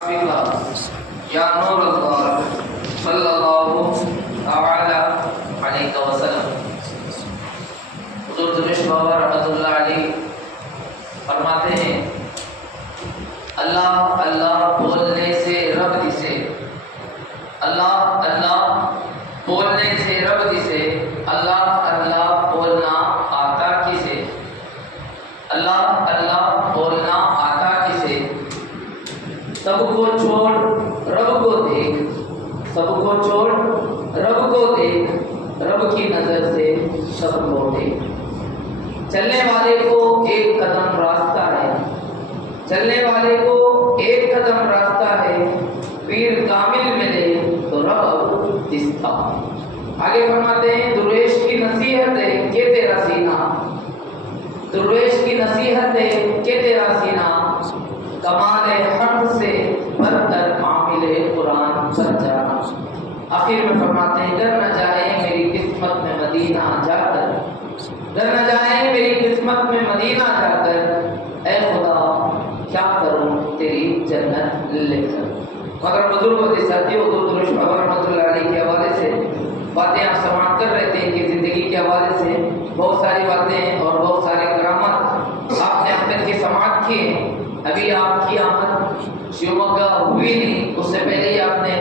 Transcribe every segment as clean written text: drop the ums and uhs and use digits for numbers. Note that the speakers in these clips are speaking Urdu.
یا نور اللہ صلی اللہ تعالی علیہ وسلم۔ حضور درویش بابا رحمۃ اللہ علیہ فرماتے ہیں اللہ اللہ بولنے سے رب دسے، اللہ اللہ بولنے سے رب دسے، اللہ اللہ بولنا آتا کسے، اللہ اللہ بولنا آتا کسے، سب کو چھوڑ رب کو دیکھ، سب کو چھوڑ رب کو دیکھ، رب کی نظر سے سب کو دیکھ۔ چلنے والے کو ایک قدم راستہ ہے، چلنے والے کو ایک قدم راستہ ہے، پیر کامل ملے تو رب دستا۔ آگے فرماتے ہیں درویش کی نصیحت ہے کہ تیرا سینہ، درویش کی نصیحت ہے کہ تیرا سینہ کمال حق سے بھر کر عامل قرآن سر جانا۔ آخر میں فرماتے ہیں ڈر نہ جائے میری قسمت میں مدینہ جا کر، ڈر نہ جائے میری قسمت میں مدینہ جا کر، اے خدا کیا کروں تیری جنت لے کر۔ مگر بزرگوں کے ساتھیوں حضور درویش بابا رحمۃ اللہ علیہ کے حوالے سے باتیں آپ سماعت کر رہے تھے کہ زندگی کے حوالے سے بہت ساری باتیں اور بہت سارے کرامات آپ نے اب تک کی سماعت کی ہیں۔ ابھی آپ کی آمد شیومگا ہوئی نہیں، اس سے پہلے ہی آپ نے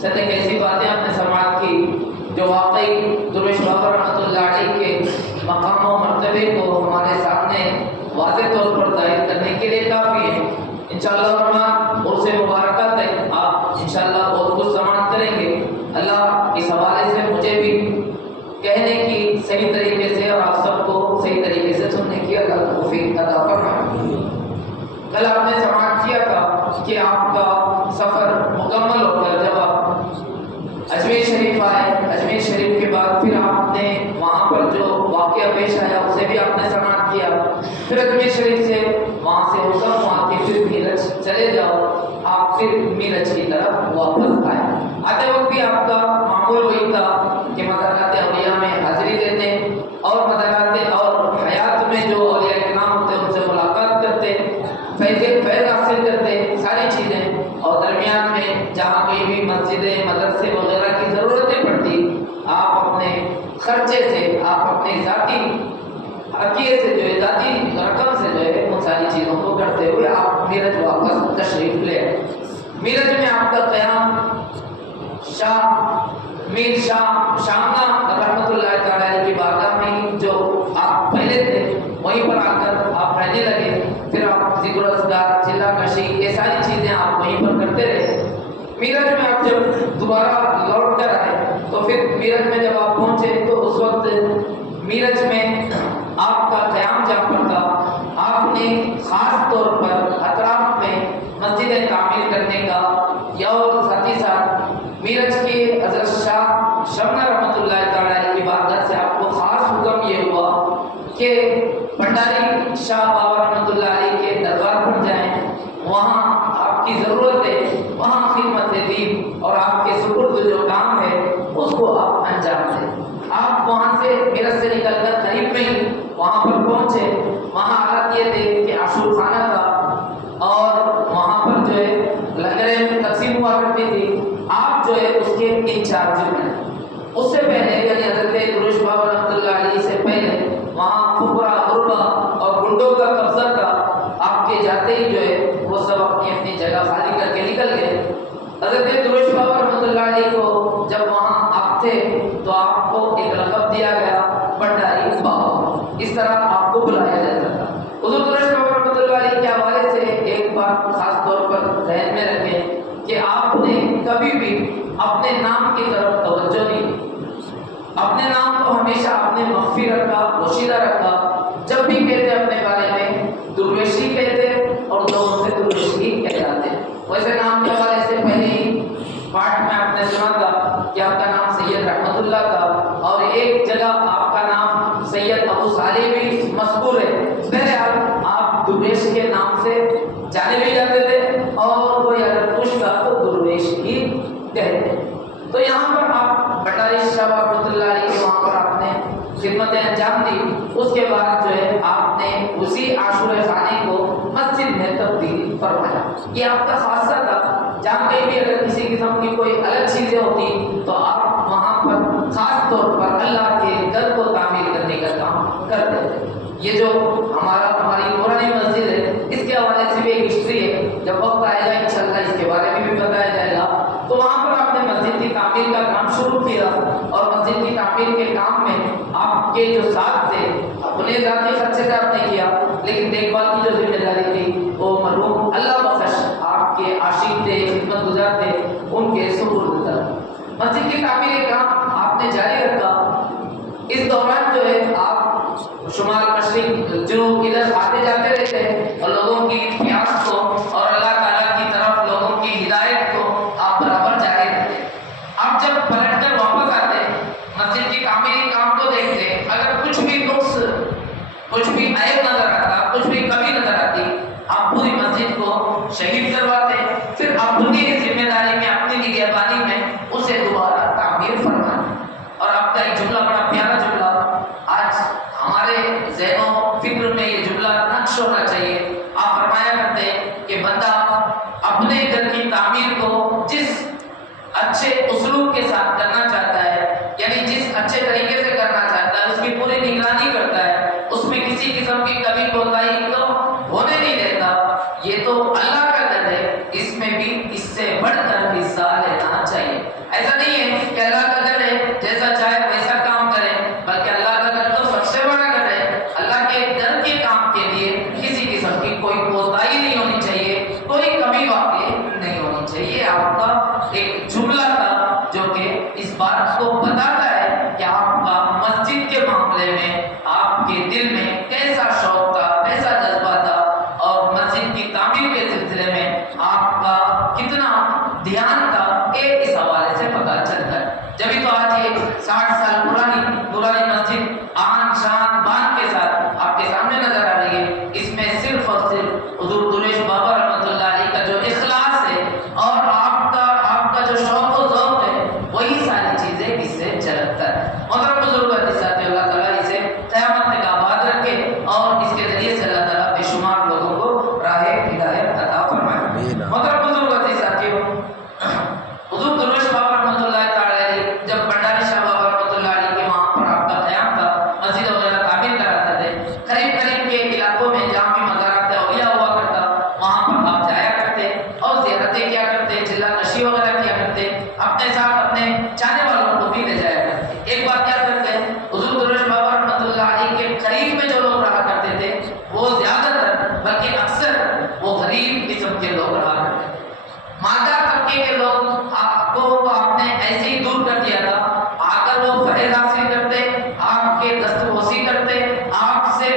چند ایک ایسی باتیں آپ نے سماعت کی جو واقعی درویش بابا رحمۃ اللہ علیہ کے مقام و مرتبے کو ہمارے سامنے واضح طور پر ظاہر کرنے کے لیے کافی ہے۔ انشاءاللہ الرحمن عرص مبارکہ تک آپ انشاءاللہ بہت کچھ سماعت کریں گے۔ اللہ اس حوالے سے مجھے بھی کہنے کی صحیح طریقے سے اور آپ سب کو صحیح طریقے سے سننے کی اللہ توفیق عطا فرمائے۔ کل آپ نے سماعت کیا تھا کہ آپ کا سفر مکمل ہو کر جب آپ اجمیر شریف آئے، اجمیر شریف کے بعد پھر آپ نے وہاں پر جو واقعہ پیش آیا اسے بھی آپ نے سماعت کیا، پھر اجمیر شریف سے وہاں سے حکم ہوا کہ پھر میرج چلے جاؤ، آپ پھر میرج کی طرف واپس آئے۔ آتے وقت بھی آپ کا معمول وہی تھا کہ مزارات اولیاء میں حاضری دیتے اور مزارات اور حیات میں جو اولیاء کرام ہوتے ان سے ملاقات کرتے، فیض حاصل کرتے، ساری چیزیں، اور درمیان میں جہاں کوئی بھی مسجدیں مدرسے وغیرہ کی ضرورتیں پڑتی آپ اپنے خرچے سے، آپ اپنے ذاتی عقیدے سے جو ہے ذاتی رقم سے جو ہے ان ساری چیزوں کو کرتے ہوئے آپ میرج واپس تشریف لے آئے۔ میرج میں آپ کا قیام میر شاہ شامنا رحمۃ اللہ تعالی علیہ کی بارگاہ میں جو آپ پہلے تھے وہیں پر آ کر آپ رہنے لگے، پھر آپ ذکر اذکار چلا کشی یہ ساری چیزیں آپ وہیں پر کرتے رہے۔ میرج میں آپ جب دوبارہ لوٹ کر آئے تو پھر میرج میں جب آپ پہنچے تو اس وقت میرج میں آپ کا قیام جہاں پر تھا آپ نے خاص طور پر اطراف میں مسجدیں تعمیر کرنے کا یا اور ساتھ ہی ساتھ میرج کے حضرت شاہ شمنا رحمۃ اللہ تعالی علیہ کی بارگاہ سے آپ کو خاص حکم یہ ہوا کہ بھنڈاری شاہ بابا رحمۃ اللہ علیہ کے دربار پر جائیں، وہاں آپ کی ضرورت ہے، وہاں خدمت دین اور آپ کے سپرد جو کام ہے اس کو آپ انجام دیں۔ آپ وہاں سے میرج سے نکل کر قریب میں ہی وہاں پر پہنچے، وہاں حالت یہ تھے کہ عاشور خانہ تھا اور وہاں پر جو ہے لنگریں تقسیم ہوا کرتی تھی، آپ جو ہے اس کے انچارج ہیں۔ اس سے پہلے یعنی حضرت درویش بابا رحمۃ اللہ علیہ سے پہلے وہاں فقرا غربا اور گنڈوں کا قبضہ تھا، آپ کے جاتے ہی جو ہے وہ سب اپنی اپنی جگہ خالی کر کے نکل گئے۔ حضرت درویش بابا رحمۃ اللہ علیہ کو جب وہاں آپ تھے تو آپ کو ایک لقب دیا گیا بھنڈاری بابا، اس طرح آپ کو بلایا جاتا تھا۔ حضور درویش بابا رحمۃ اللہ علیہ کے حوالے سے ایک بات خاص طور پر ذہن میں رکھیں کہ آپ نے کبھی بھی اپنے نام کی طرف توجہ نہیں دی، اپنے نام کو ہمیشہ آپ نے مخفی رکھا، پوشیدہ رکھا۔ جب بھی کہتے اپنے بارے میں درویشی کہتے اور لوگوں سے درویشی کہلاتے۔ ویسے نام کے حوالے سے پہلے ہی پاٹ میں آپ نے سنا تھا کہ آپ کا نام سید رحمت اللہ تھا اور ایک جگہ آپ کا نام سید ابو صالح بھی مذکور ہے۔ بہرحال آپ درویش کے نام سے جانے بھی جاتے تھے اور کوئی اگر خوش تھا تو درویش ہی کہتے۔ تو یہاں پر آپ بھنڈاری شاہ رحمۃ اللہ علیہ کے وہاں پر آپ نے خدمتیں انجام دی، اس کے بعد جو ہے آپ نے اسی عاشور خانے کو مسجد میں تبدیل فرمایا۔ یہ آپ کا خاصہ تھا جہاں کہیں بھی اگر کسی قسم کی کوئی الگ چیزیں ہوتی تو آپ وہاں پر خاص طور پر اللہ کے گھر کو تعمیر کرنے کا کام کرتے تھے۔ یہ جو ہماری پرانی مسجد ہے، اس کے حوالے سے بھی ایک ہسٹری ہے، جب وقت آئے گا انشاءاللہ اس کے بارے میں بھی بتایا جائے گا۔ تو وہاں پر آپ نے مسجد کی تعمیر کا کام شروع کیا، اور مسجد کی تعمیر کے کام میں آپ کے جو ساتھ تھے، اپنے ذاتی خرچے سے آپ نے کیا، لیکن دیکھ بھال کی جو ذمہ داری تھی وہ مرحوم اللہ بخش آپ کے عاشق تھے، خدمت گزار تھے، ان کے سپرد تھا۔ مسجد کی تعمیر کا کام آپ نے جاری رکھا۔ اس دوران جو ہے آپ شمال مشرق جنوب ادھر آتے جاتے رہتے ہیں، اور لوگوں کی پیاس کو اور اللہ تعالیٰ کی طرف لوگوں کی ہدایت کو آپ برابر جاری رکھتے ہیں۔ آپ جب پلٹ کر واپس آتے ہیں، مسجد کی تعمیری کام کو دیکھتے ہیں، اگر کچھ بھی نقص، کچھ بھی عیب نظر آتا، کچھ بھی کمی نظر آتی، آپ پوری مسجد کو شہید کرواتے، پھر اپنی ذمہ داری میں، اپنی نگہبانی میں اسے دوبارہ تعمیر فرماتے۔ اور آپ کا ایک جملہ بڑا پیارا جملہ آج ہمارے ذہن و فکر میں یہ جملہ نقش ہونا چاہیے۔ آپ فرمایا کرتے کہ بندہ اپنے گھر کی تعمیر کو جس اچھے اسلوب کے ساتھ کرنا چاہتا ہے، یعنی جس اچھے طریقے سے کرنا چاہتا ہے، اس کی پوری نگرانی کرتا ہے، اس میں کسی قسم کی کمی کوتاہی تو ہونے نہیں دیتا۔ یہ تو اللہ کا گھر ہے، اس میں بھی اس سے بڑھ کر حصہ لینا چاہیے۔ ایسا نہیں ہے کہ اللہ کا گھر ہے جیسا چاہے ویسا کام کرے، بلکہ اللہ کا گھر تو سب سے بڑا گھر ہے۔ اللہ کے گھر کے کام کے لیے کسی قسم کی کوئی کوتاہی نہیں ہونی چاہیے، کوئی کمی واقع نہیں ہونی چاہیے۔ آپ کا ایک جملہ تھا جو کہ اس بات کو بتاتا ہے کہ آپ کا مسجد کے معاملے میں آپ کے دل میں کیسا شوق تھا، کیسا جذبہ تھا، اور مسجد کی تعمیر کے سلسلے میں آپ کا کتنا دھیان تھا، اس حوالے سے پتہ چلتا ہے۔ جبھی تو آج یہ 60 سال پرانی مسجد آن شان بان کے ساتھ آپ کے سامنے نظر آ رہی ہے۔ اس میں صرف اور صرف حضور درویش بابا رحمۃ اللہ علیہ کا جو اخلاص ہے اور آپ کا جو شوق و ذوق ہے، وہی ساری چیزیں اس سے جھلکتا ہے۔ محترم بزرگوں کے ساتھ اللہ تعالیٰ اسے قیامت تک آباد رکھے، اور اس کے ذریعے سے اللہ تعالیٰ بے شمار لوگوں کو راہ ہدایت عطا فرمائے۔ محترم بزرگوں کے ساتھیوں، حضور درویش بابا رحمۃ اللہ تعالیٰ جب بنڈاری شاہ بابا رحمۃ اللہ علیہ کے وہاں پر آپ کا قیام تھا، مسجد وغیرہ تعمیر کراتے تھے، قریب کے علاقوں میں جہاں بھی مزارات اولیاء ہوا کرتا، وہاں پر آپ جایا کرتے اور زیارتیں کیا کرتے، چلا نشی وغیرہ کیا کرتے، اپنے ساتھ اپنے چاہنے والوں کو بھی لے جایا کرتے۔ ایک بات کیا کرتے ہیں، حضور درویش بابا رحمۃ اللہ علیہ کے قریب میں جو لوگ رہا کرتے تھے، وہ زیادہ تر بلکہ اکثر وہ غریب قسم کے لوگ رہا کرتے تھے۔ مالدار طبقے کے لوگ کو آپ نے ایسے ہی دور کر دیا تھا، آ کر وہ فیض حاصل کرتے، آپ کے دستبوسی کرتے، آپ سے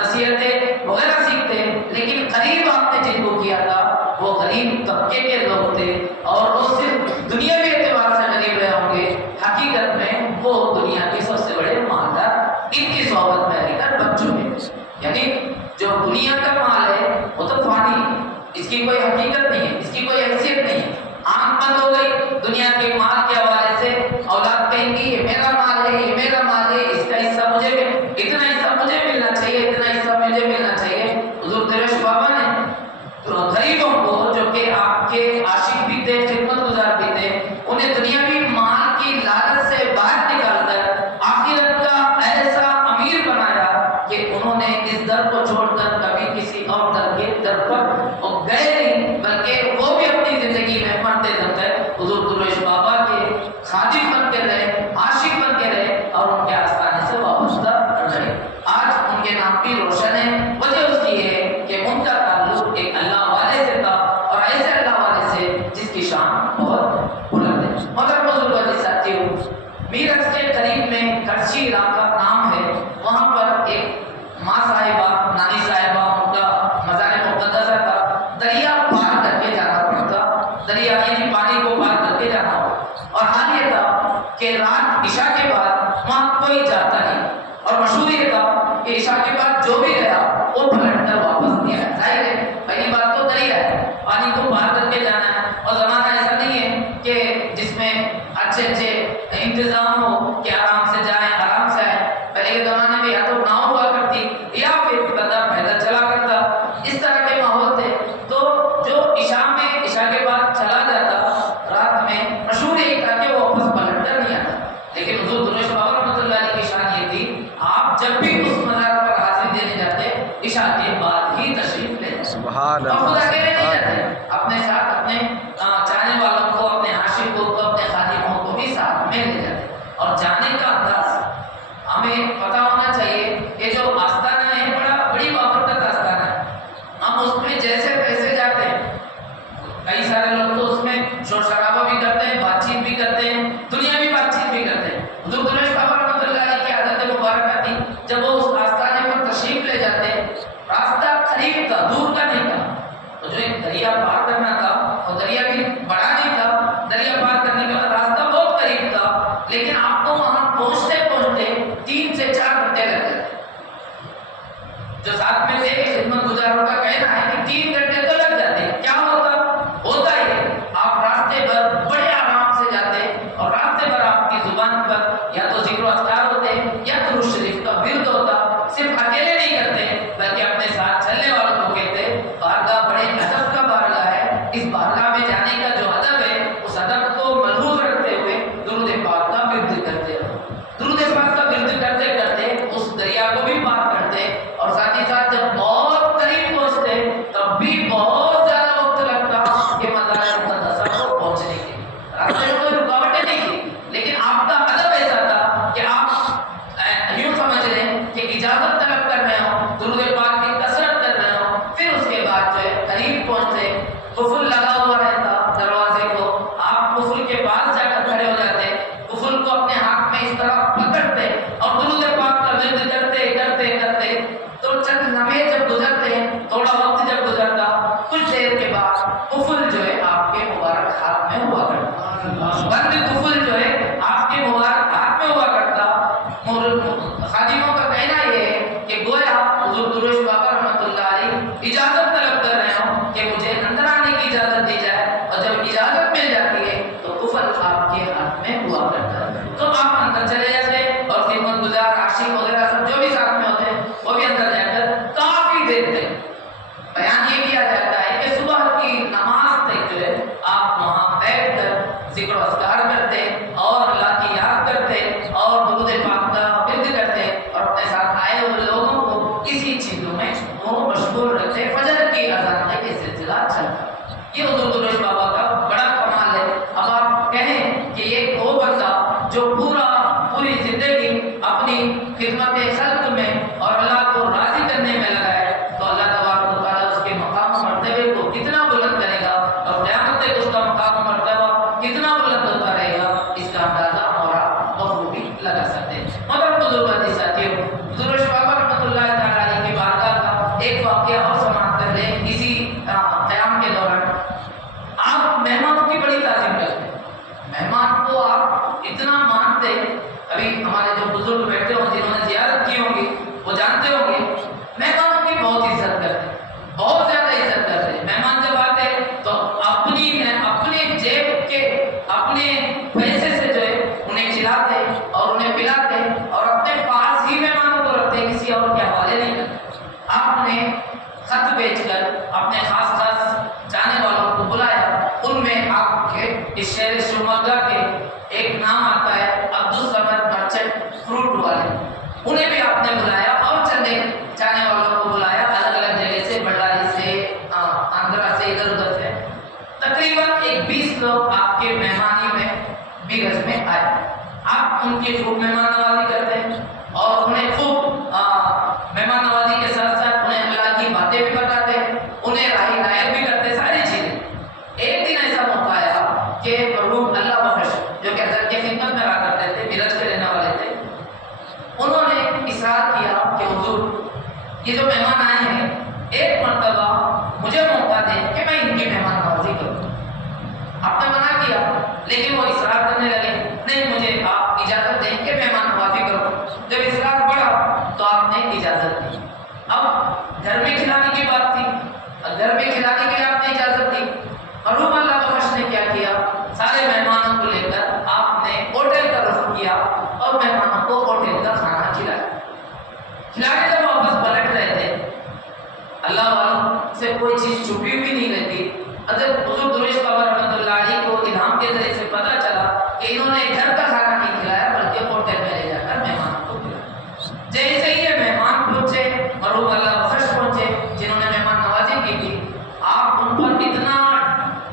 نصیحتیں وغیرہ سیکھتے، لیکن قریب آپ نے جن کو کیا تھا وہ غریب طبقے کے لوگ تھے، اور وہ صرف دنیاوی اعتبار سے غریب رہے ہوں گے، حقیقت میں وہ دنیا کے سب سے بڑے مالدار ان کی صحبت میں رہ کر بچ چکے۔ یعنی جو دنیا کا مال ہے وہ تو فانی ہے، اس کی کوئی حقیقت نہیں ہے، اس کی کوئی حیثیت نہیں ہے۔ آنکھ بند ہو گئی دنیا کے مال کے حوالے سے، اولاد کہیں گی یہ میرا مال ہے، یہ میرا مال ہے، اس کا حصہ مجھے اتنا حصہ مجھے ملنا چاہیے، اتنا حصہ مجھے ملنا چاہیے۔ حضور درویش بابا نے غریبوں کو، جو کہ آپ کے عاشق بھی تھے، خدمت گزار بھی تھے، انہیں دنیاوی مال کی لالچ سے باہر نکال کر آخرت کا ایسا امیر بنایا کہ انہوں نے اس در کو چھوڑ کر کبھی کسی اور در کے در پر گئے نہیں، بلکہ وہ بھی اپنی زندگی میں مرتے دم تک حضور درویش بابا کے خادم بن کے رہے، عاشق بن کے رہے، اور ان کے آستانے سے وابستہ رہے۔ آج ان کے نام بھی روشن ہے۔ وجہ اس کی ہے کہ ان کا تعلق ایک اللہ والے سے تھا، اور ایسے اللہ والے سے جس کی شان بہت بلند ہے۔ مگر بزرگوں کے ساتھیوں، میرٹھ کے قریب میں کرچی علاقہ نام ہے، وہاں پر ایک ماں صاحبہ، نانی صاحبہ، ان کا مزار مقدسہ تھا۔ دریا پار کر کے جانا پڑتا، دریا یعنی پانی کو پار کر کے جانا ہو، اور حال یہ تھا کہ رات عشاء کے بعد وہاں کوئی جاتا نہیں، اور مشہور یہ تھا کہ عشاء کے بعد جو بھی گیا وہ پلٹ کر واپس نہیں آیا۔ ظاہر ہے پہلی بات تو دریا ہے، پانی کو پار کر کے جانا ہے، اور زمانہ ایسا نہیں ہے کہ جس میں اچھے انتظام ہو کہ آرام سے جائیں، آرام سے آئیں۔ پہلے کے زمانے میں یا تو ناؤ ہوا کرتی یا پھر بندہ پیدل چلا کرتا، اس طرح کے ماحول تھے۔ تو جو عشاء کے بعد کئی سارے لوگ تو اس میں شور شرابہ بھی کرتے ہیں، بات چیت بھی کرتے ہیں، دنیاوی بات چیت بھی کرتے ہیں۔ حضور درویش بابا رحمۃ اللہ علیہ کی عادت مبارکہ تھی، جب وہ اس آستانے پر تشریف لے جاتے، راستہ قریب تھا، دور کا نہیں تھا، تو جو ایک دریا پار کرنا تھا اور دریا بھی بڑا نہیں تھا، دریا پار کرنے کے بعد راستہ بہت قریب تھا، لیکن آپ کو وہاں پہنچتے پہنچتے 3 سے 4 گھنٹے لگ گئے۔ جو ساتھ میں سے خدمت گزاروں کا کہنا ہے کہ 3 گھنٹے تو لگ جاتے۔ کیا ہوتا ہے آپ راستے پر بڑے آرام سے جاتے اور راستے پر آپ کی زبان پر یا تو ذکر و اذکار ہوتے یا درود شریف کا ورد ہوتا، صرف اکیلے نہیں کرتے بلکہ اپنے ساتھ چلنے والوں کو کہتے بارگاہ بڑے ادب کا بارگاہ ہے، اس بارگاہ میں جانے کا جو ادب ہے اس ادب کو ملحوظ رکھتے ہوئے درود پاک کا ورد کرتے ہو۔ درود پاک کا ورد کرتے کرتے اس دریا کو بھی پار کرتے اور ساتھ ہی ساتھ جب بہت قریب پہنچتے تب بھی بہت زیادہ وقت لگتا کہ مزار مقدسہ کو پہنچنے کے راستے میں کوئی رکاوٹیں نہیں تھی، لیکن آپ کا ادب ایسا تھا کہ آپ یوں سمجھ لیں کہ اجازت طلب کر رہے ہو، درود پاک کی کثرت کر رہے ہو، پھر اس کے بعد جو ہے قریب پہنچتے، قفل لگا ہوا رہتا دروازے کو، آپ قفل کے پاس جا کر کھڑے ہو جاتے، قفل کو اپنے ہاتھ میں اس طرح پکڑتے اور درود پاک کا ورد کرتے کرتے کرتے تو چند لمحے جب گزرتے، تھوڑا وقت جب گزرتا، کچھ دیر کے بعد قفل جو ہے آپ کے مبارک ہاتھ میں ہوا کرتا، بند قفل جو ہے آپ کے مبارک ہاتھ میں ہوا کرتا۔ خادموں کا کہنا یہ ہے کہ گویا حضور درویش بابا رحمۃ اللہ علیہ اجازت طلب کر رہے ہوں کہ مجھے اندر آنے کی اجازت دی جائے، اور جب اجازت مل جاتی ہے تو قفل آپ کے ہاتھ میں ہوا کرتا ہے، تو آپ اندر چلے جاتے اور خدمت گزار عاشق وغیرہ سب جو بھی ساتھ میں ہوتے ہیں وہ بھی اندر جا کر کافی دیر تک بیان یہ کیا جاتا ہے کہ صبح کی نماز تک جو ہے آپ وہاں بیٹھ کر ذکر و اذکار کرتے اور اللہ کی یاد کرتے اور درود پاک کا ورد کرتے اور اپنے ساتھ آئے ہوئے لوگوں کو اسی چیزوں میں وہ مشغول رکھتے، فجر کی اذان تک یہ سلسلہ چلتا۔ یہ حضور درویش بابا کا بڑا کمال ہے۔ اب آپ کہیں کہ یہ وہ بندہ جو پوری زندگی اپنی خدمت خلق میں اور اللہ کو راضی کرنے میں لگا ہے، تو اللہ تبارک و تعالیٰ اس کے مقام و مرتبے کو کتنا بلند کرے گا اور قیامت تک اس کا مقام و مرتبہ کتنا بلند ہوتا رہے گا، اس کا اندازہ اور آپ بخوبی لگا سکتے ہیں۔ مگر بزرگان ساتھیوں، حضور بابا رحمۃ اللہ تعالیٰ علیہ کی بارگاہ کا ایک واقعہ اور سماعت کر لیں۔ اسی قیام کے دوران آپ مہمانوں کی بڑی تعظیم کرتے ہیں، مہمان کو آپ اتنا مانتے، ابھی ہمارے جو بزرگ بیٹھے ہوں جنہوں نے زیارت کی ہوگی وہ جانتے ہوں گے، مہمانوں کی بہت عزت کرتے ہیں، بہت زیادہ عزت کرتے ہیں۔ مہمان جب آتے تو اپنے جیب کے اپنے پیسے سے جو ہے انہیں کھلاتے اور انہیں پلاتے اور اپنے پاس ہی مہمانوں کو رکھتے، کسی اور کے حوالے نہیں کرتے۔ آپ نے خط بیچ کر اپنے خاص جانے والوں کو بلایا، ان میں آپ کے اس شہر شماگا کے ایک نام آتا ہے عبدالصمد مرچنٹ فروٹ والے، انہیں بھی آپ نے بلایا اور چندے جانے والوں کو بلایا، الگ الگ جگہ سے، بڑھاری سے، آندھرا سے، ادھر ادھر سے، تقریباً 20 لوگ آپ کے مہمانی میں بیگز میں آئے۔ آپ ان کی خوب مہمان نوازی کرتے ہیں اور انہیں خوب مہمان نوازی کے ساتھ ساتھ انہیں اللہ کی باتیں بھی بتاتے ہیں، انہیں راہی ہدایت بھی کرتے، ساری چیزیں۔ ایک دن ایسا موقع آیا کہ مرحوم اللہ بخش جو کہ حضرت کی خدمت میں رہا کرتے تھے، میرٹھ کے رہنے والے تھے، انہوں نے اصرار کیا کہ حضور یہ جو مہمان آئے ہیں ایک مرتبہ مجھے موقع دیں کہ میں ان کی مہمان نوازی کروں۔ آپ نے منع کیا لیکن وہ اصرار کرنے لگے، نہیں مجھے آپ اجازت دیں کہ مہمان نوازی کروں۔ جب اصرار بڑھا تو آپ نے اجازت دی۔ اب گھر میں کھلانے کی بات تھی، گھر میں کھلانے کے لیے آپ نے اجازت دی۔ مرحوم اللہ بخش نے کیا کیا، سارے مہمانوں کو لے کر آپ نے ہوٹل کا رخ کیا اور مہمانوں کو ہوٹل کا کھانا کھلایا۔ کھلانے جب واپس پلٹ رہے تھے، اللہ والوں سے کوئی چیز چھپی ہوئی نہیں رہتی۔ حضرت حضور درویش بابا رحمۃ اللہ علیہ کو الہام کے ذریعے سے پتہ چلا کہ انہوں نے گھر کا کھانا نہیں کھلایا بلکہ ہوٹل میں لے جا کر مہمانوں کو کھلایا۔ جیسے ہی یہ مہمان پہنچے، مرحوم اللہ بخش پہنچے جنہوں نے مہمان نوازی کی تھی، آپ ان پر اتنا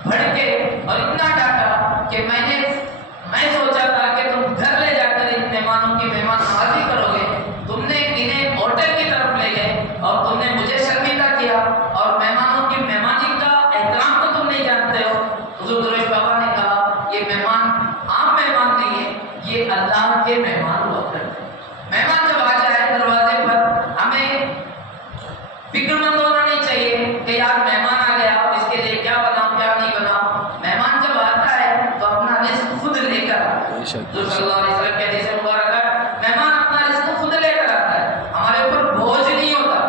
بھڑکے اور اتنا ڈانٹا کہ میں سوچا تھا کہ تم گھر لے جا کر ان مہمانوں کی مہمان نوازی کرو گے، تم نے انہیں ہوٹل کی طرف لے گئے اور تم نے مجھے شرمندہ کیا اور مہمانوں کی مہمانی کا احترام تو تم نہیں حضور درویش بابا نے کہا یہ مہمان عام مہمان نہیں ہے، یہ اللہ کے مہمان ہوا کرتے ہیں۔ مہمان جب آ جائے دروازے پر ہمیں فکر مند ہونا نہیں چاہیے کہ یار مہمان آ گیا اس کے لیے کیا بناؤں کیا نہیں بناؤں۔ مہمان جب آتا ہے تو اپنا رزق خود لے کر آتا ہے۔ حضور صلی اللہ علیہ وسلم کے حدیث مبارک ہے مہمان اپنا رزق خود لے کر آتا ہے، ہمارے اوپر بوجھ نہیں ہوتا۔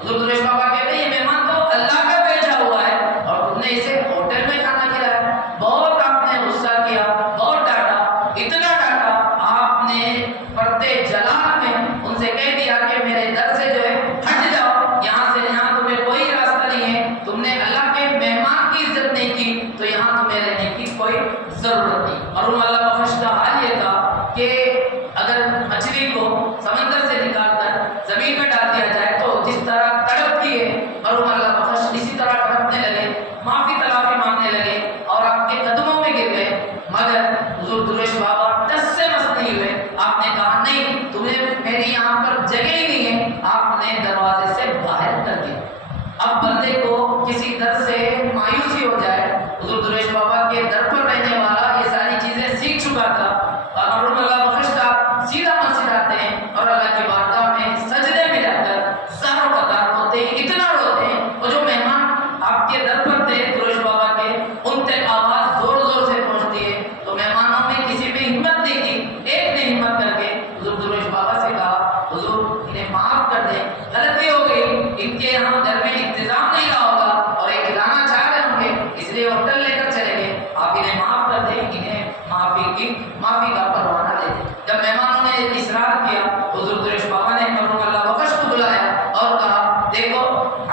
حضور درویش بابا کہتے ہیں یہ مہمان تو اللہ کا بھیجا ہوا ہے اور تم نے اسے ہوٹل میں کھانا کھلایا۔ بہت آپ نے غصہ کیا، بہت ڈانٹا، اتنا ڈانٹا آپ نے پردے جلال میں ان سے کہہ دیا کہ میرے در سے جو ہے ہٹ جاؤ، یہاں سے یہاں تمہیں کوئی راستہ نہیں ہے، تم نے اللہ کے مہمان کی عزت نہیں کی تو یہاں تمہیں رہنے کی کوئی ضرورت نہیں۔ اور اللہ بخش کا حال یہ تھا کہ اگر مچھلی کو سمندر سے نکال کر زمین میں ڈال دیا جائے تو جس طرح تڑپتی ہے اور اللہ بخش اسی طرح تڑپنے لگے، معافی تلافی مانگنے لگے اور آپ کے قدموں میں گر گئے، مگر حضور درویش بابا ٹس سے مس نہیں ہوئے۔ آپ نے کہا نہیں تمہیں میری یہاں پر جگہ ہی نہیں ہے، آپ نے دروازے سے باہر کر دیا۔ اب بندے کو کسی در سے مایوسی ہو جائے، حضور درویش بابا کے در پر رہنے والا یہ ساری چیزیں سیکھ چکا تھا اور اللہ بخش کا سیدھا مسجد آتے ہیں اور اللہ کی بارگاہ میں سجدے میں جا کر سر و قطار روتے ہیں، اتنا روتے ہیں اور جو مہمان آپ کے در پر تھے درویش بابا کے ان تک آواز زور زور سے پہنچتی ہے تو مہمانوں نے کسی پہ ہمت نہیں کی، ایک نے ہمت کر کے حضور درویش بابا سے کہا حضور انہیں معاف کر دیں، غلطی ہو گئی، ان کے یہاں گھر میں انتظام نہیں رہا ہوگا اور ایک لانا چاہ رہے ہوں گے اس لیے ہوٹل لے کر چلے گئے، آپ انہیں معاف کر دیں، انہیں معافی کا پروانہ دے دیں۔ جب مہمانوں نے اصرار کیا حضور درویش بابا نے اللہ بخش کو بلایا اور کہا دیکھو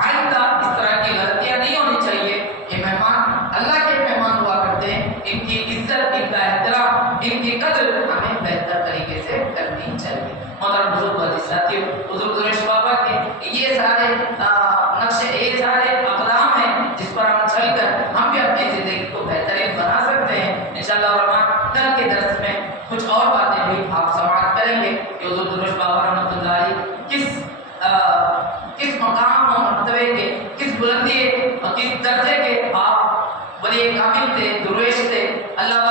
آئندہ اس طرح کی غلطیاں نہیں ہونی چاہیے، یہ مہمان اللہ کے مہمان ہوا کرتے ہیں، ان کی عزت ان کا احترام ان کی قدر ہمیں بہتر طریقے سے کرنی چاہیے۔ محترم بزرگ والی ساتھیو، حضور درویش بابا کے یہ سارے نقشے یہ سارے اقدام ہیں جس پر ہم چل کر ہم بھی اپنی زندگی کو بہترین بنا سکتے ہیں۔ انشاءاللہ الرحمن کل کے درس میں کچھ اور باتیں بھی آپ سماعت کریں گے کہ حضور درویش بابا رحمۃ اللہ علیہ کس مقام و مرتبے کے، کس بلندی اور کس درجے کے آپ ولی کامل تھے، درویش تھے، اللہ